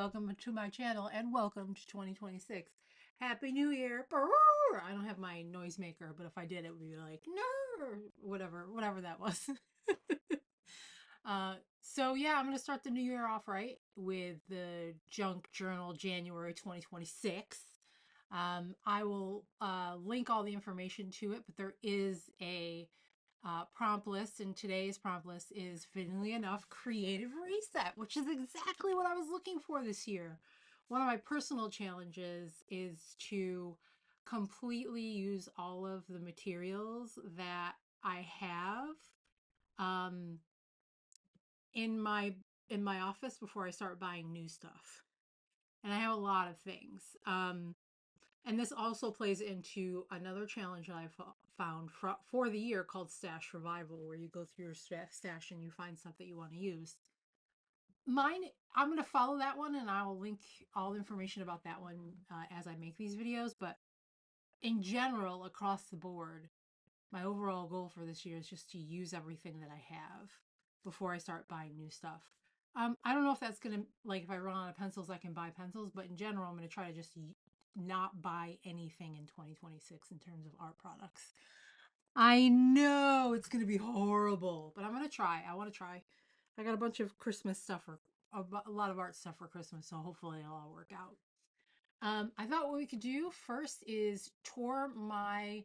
welcome to my channel and welcome to 2026. Happy New Year. I don't have my noisemaker, but if I did, it would be like, no, whatever that was. So yeah, I'm going to start the new year off right with the junk journal January 2026. I will link all the information to it, but there is a prompt list, and today's prompt list is, fittingly enough, creative reset, which is exactly what I was looking for this year. One of my personal challenges is to completely use all of the materials that I have in my office before I start buying new stuff. And I have a lot of things. And this also plays into another challenge that I found for the year called Stash Revival, where you go through your stash and you find stuff that you want to use. Mine, I'm going to follow that one, and I will link all the information about that one as I make these videos. But in general, across the board, my overall goal for this year is just to use everything that I have before I start buying new stuff. I don't know if that's going to, like, if I run out of pencils, I can buy pencils, but in general, I'm going to try to just not buy anything in 2026 in terms of art products. I know it's going to be horrible, but I'm going to try. I want to try. I got a bunch of Christmas stuff, or a lot of art stuff for Christmas, so hopefully it'll all work out. I thought what we could do first is tour my,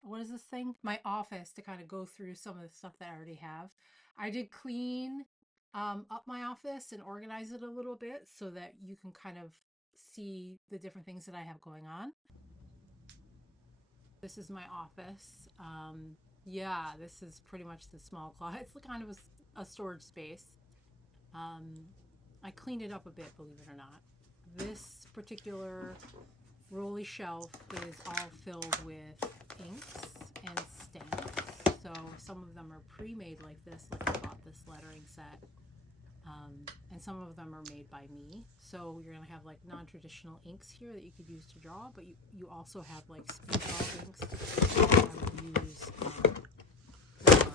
what is this thing? My office, to kind of go through some of the stuff that I already have. I did clean up my office and organize it a little bit so that you can kind of see the different things that I have going on. This is my office. Yeah, this is pretty much the small closet. It's kind of a storage space. I cleaned it up a bit, believe it or not. This particular rolly shelf is all filled with inks and stamps. So some of them are pre-made like this, like I bought this lettering set. And some of them are made by me. So you're going to have like non-traditional inks here that you could use to draw, but you also have like speedball inks that I would use for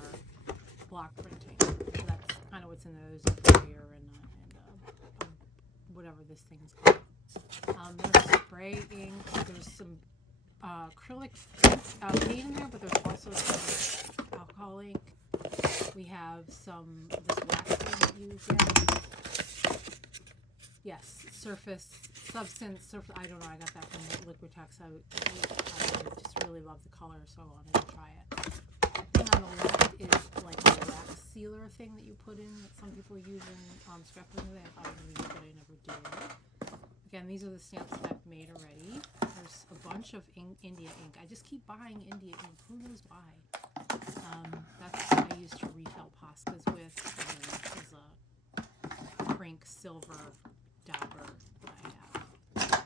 block printing. So that's kind of what's in there. There's a barrier and whatever this thing is called. There's spray inks. There's some acrylic paint in there, but there's also some alcohol ink. We have some this wax thing that you get. Yes, surface substance. I don't know. I got that from Liquitex. I just really love the color, so I wanted to try it. The thing on the left is like a wax sealer thing that you put in that some people use in scrapbooking. I thought I would use it, but I never do. Again, these are the stamps that I've made already. There's a bunch of India ink. I just keep buying India ink. Who knows why? That's what I use to refill pastas with. And this is a Frank silver dauber that I have.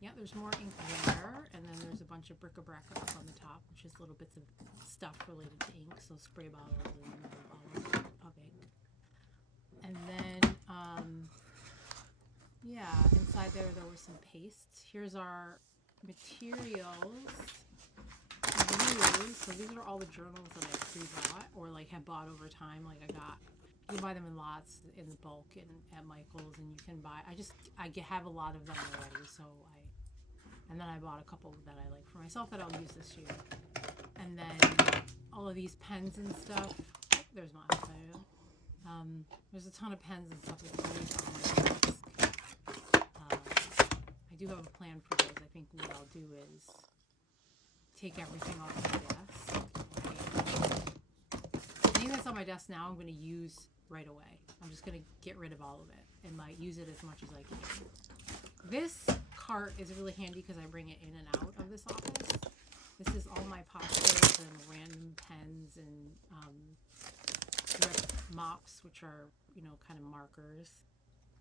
Yeah, there's more ink there, and then there's a bunch of bric-a-brac up on the top, which is little bits of stuff related to ink, so spray bottles and other bottles of ink. And then, yeah, inside there were some pastes. Here's our materials. So these are all the journals that I pre-bought or like have bought over time. Like you buy them in lots in bulk and at Michael's, and you can buy. I have a lot of them already, so and then I bought a couple that I like for myself that I'll use this year. And then all of these pens and stuff. There's my iPad. There's a ton of pens and stuff that's always on my desk. I do have a plan for those. I think what I'll do is take everything off my desk. Anything that's on my desk now, I'm going to use right away. I'm just going to get rid of all of it and use it as much as I can. This cart is really handy because I bring it in and out of this office. This is all my pastas and random pens and drip mops, which are, kind of markers.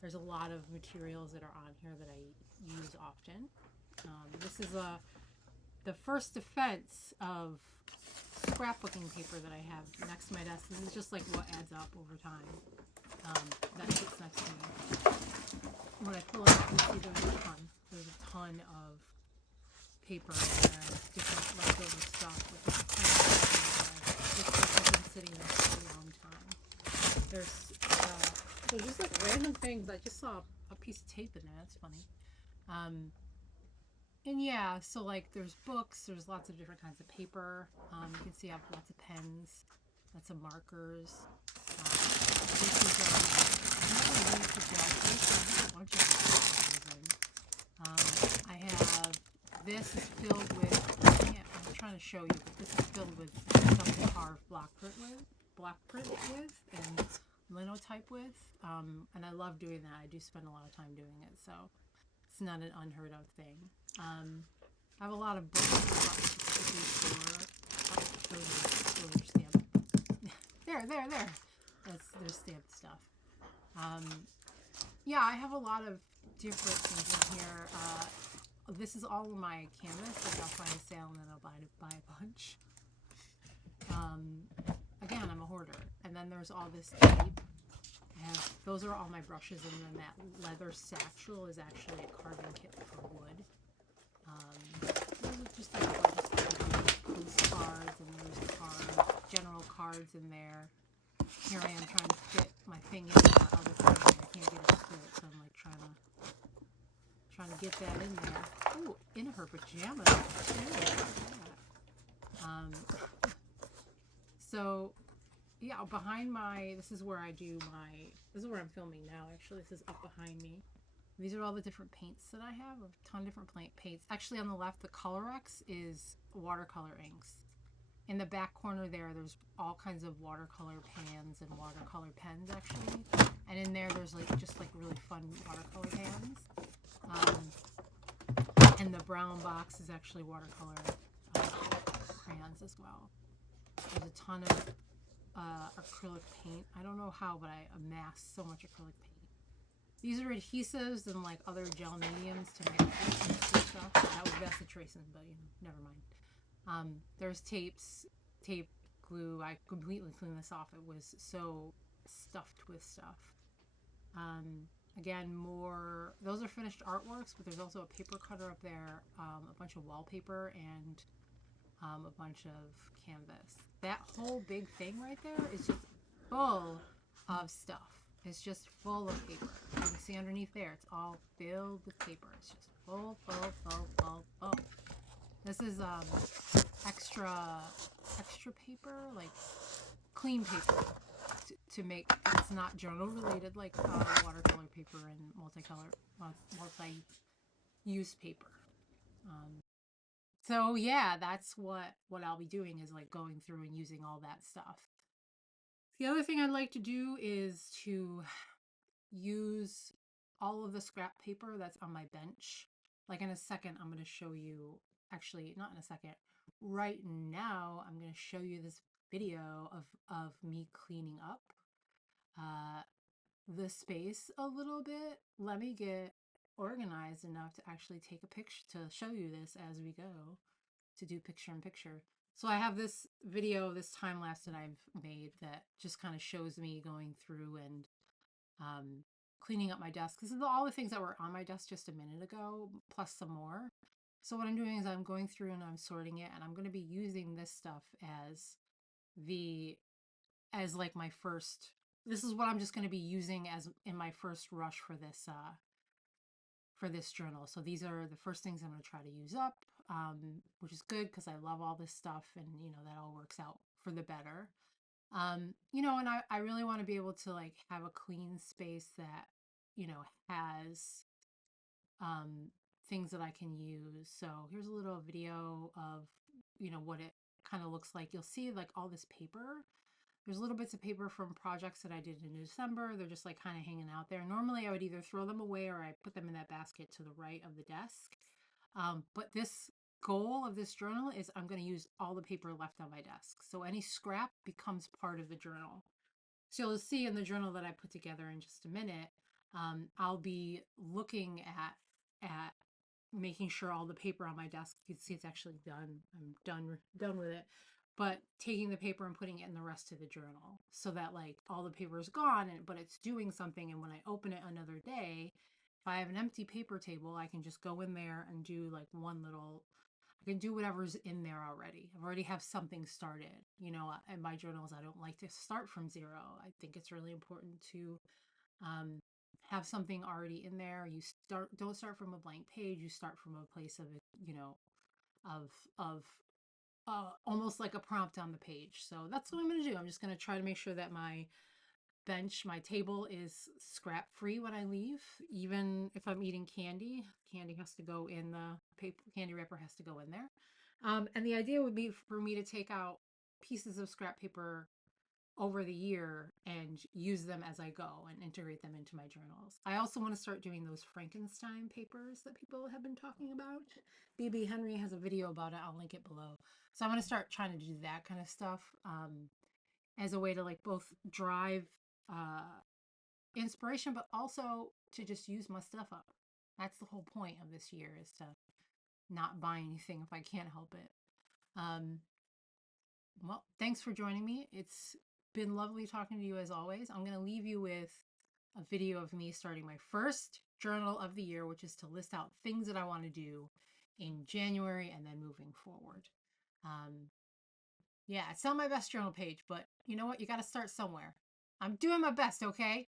There's a lot of materials that are on here that I use often. This is the first defense of scrapbooking paper that I have next to my desk. This is just like what adds up over time. That sits next to me. When I pull it up, you see there's a ton of paper and different leftover stuff. This has been sitting there for a long time. There's So just like random things. I just saw a piece of tape in there. That's funny. Um, and yeah, so like there's books, there's lots of different kinds of paper. You can see I have lots of pens, lots of markers. This is another used gel case. I have a bunch of these. I have this is filled with. I'm trying to show you, but this is filled with stuff to carve block print with, and linotype with. And I love doing that. I do spend a lot of time doing it, so it's not an unheard of thing. I have a lot of books those are stamped. there. There's stamped stuff. Um, yeah, I have a lot of different things in here. This is all of my canvas. Like I'll find a sale and then I'll buy a bunch. Um, Again, I'm a hoarder. And then there's all this tape. Those are all my brushes, and then that leather satchel is actually a carving kit for wood. Those are just like a bunch of postcards, and there's general cards in there. Here I am trying to fit my thing in the other thing, and I can't get it to fit, so I'm like trying to get that in there. Ooh, in her pajamas too. Um, so yeah, this is where this is where I'm filming now. Actually, this is up behind me. These are all the different paints that I have. A ton of different paints. Actually, on the left, the Colorex is watercolor inks. In the back corner there's all kinds of watercolor pans and watercolor pens, actually. And in there's just really fun watercolor pans. And the brown box is actually watercolor crayons as well. There's a ton of acrylic paint. I don't know how, but I amassed so much acrylic paint. These are adhesives and like other gel mediums to make stuff. That was bacitracin, but never mind. There's tape, glue. I completely cleaned this off. It was so stuffed with stuff. Again, those are finished artworks, but there's also a paper cutter up there, a bunch of wallpaper, and a bunch of canvas. That whole big thing right there is just full of stuff. It's just full of paper. You can see underneath there, it's all filled with paper. It's just full. This is extra paper, like clean paper to make. It's not journal related like watercolor paper and multi-use paper. So yeah, that's what I'll be doing is like going through and using all that stuff. The other thing I'd like to do is to use all of the scrap paper that's on my bench. Like in a second, I'm going to show you, actually not in a second, right now, I'm going to show you this video of me cleaning up the space a little bit. Let me get organized enough to actually take a picture to show you this as we go, to do picture in picture. So I have this video, this time lapse that I've made that just kind of shows me going through and cleaning up my desk. This is all the things that were on my desk just a minute ago, plus some more. So what I'm doing is I'm going through and I'm sorting it, and I'm going to be using this stuff as like my first. This is what I'm just going to be using as in my first rush for this journal. So these are the first things I'm going to try to use up, which is good because I love all this stuff, and that all works out for the better. And I really want to be able to like have a clean space that, has things that I can use. So here's a little video of, what it kind of looks like. You'll see like all this paper. There's little bits of paper from projects that I did in December. They're just like kind of hanging out there. Normally I would either throw them away or I put them in that basket to the right of the desk. But this goal of this journal is I'm going to use all the paper left on my desk. So any scrap becomes part of the journal. So you'll see in the journal that I put together in just a minute, I'll be looking at making sure all the paper on my desk, you can see it's actually done. I'm done with it. But taking the paper and putting it in the rest of the journal so that like all the paper is gone, but it's doing something. And when I open it another day, if I have an empty paper table, I can just go in there and do like I can do whatever's in there already. I already have something started. In my journals, I don't like to start from zero. I think it's really important to Um, have something already in there. Don't start from a blank page. You start from a place of, you know, of almost like a prompt on the page. So that's what I'm going to do. I'm just going to try to make sure that my table is scrap free when I leave. Even if I'm eating candy, candy has to go in the paper, candy wrapper has to go in there. And the idea would be for me to take out pieces of scrap paper over the year and use them as I go and integrate them into my journals. I also want to start doing those Frankenstein papers that people have been talking about. BB Henry has a video about it. I'll link it below. So I want to start trying to do that kind of stuff as a way to like both drive uh, inspiration, but also to just use my stuff up. That's the whole point of this year is to not buy anything if I can't help it. Um, well, thanks for joining me. It's been lovely talking to you as always. I'm going to leave you with a video of me starting my first journal of the year, which is to list out things that I want to do in January and then moving forward. Um, yeah, it's not my best journal page, but you know what? You got to start somewhere. I'm doing my best, okay?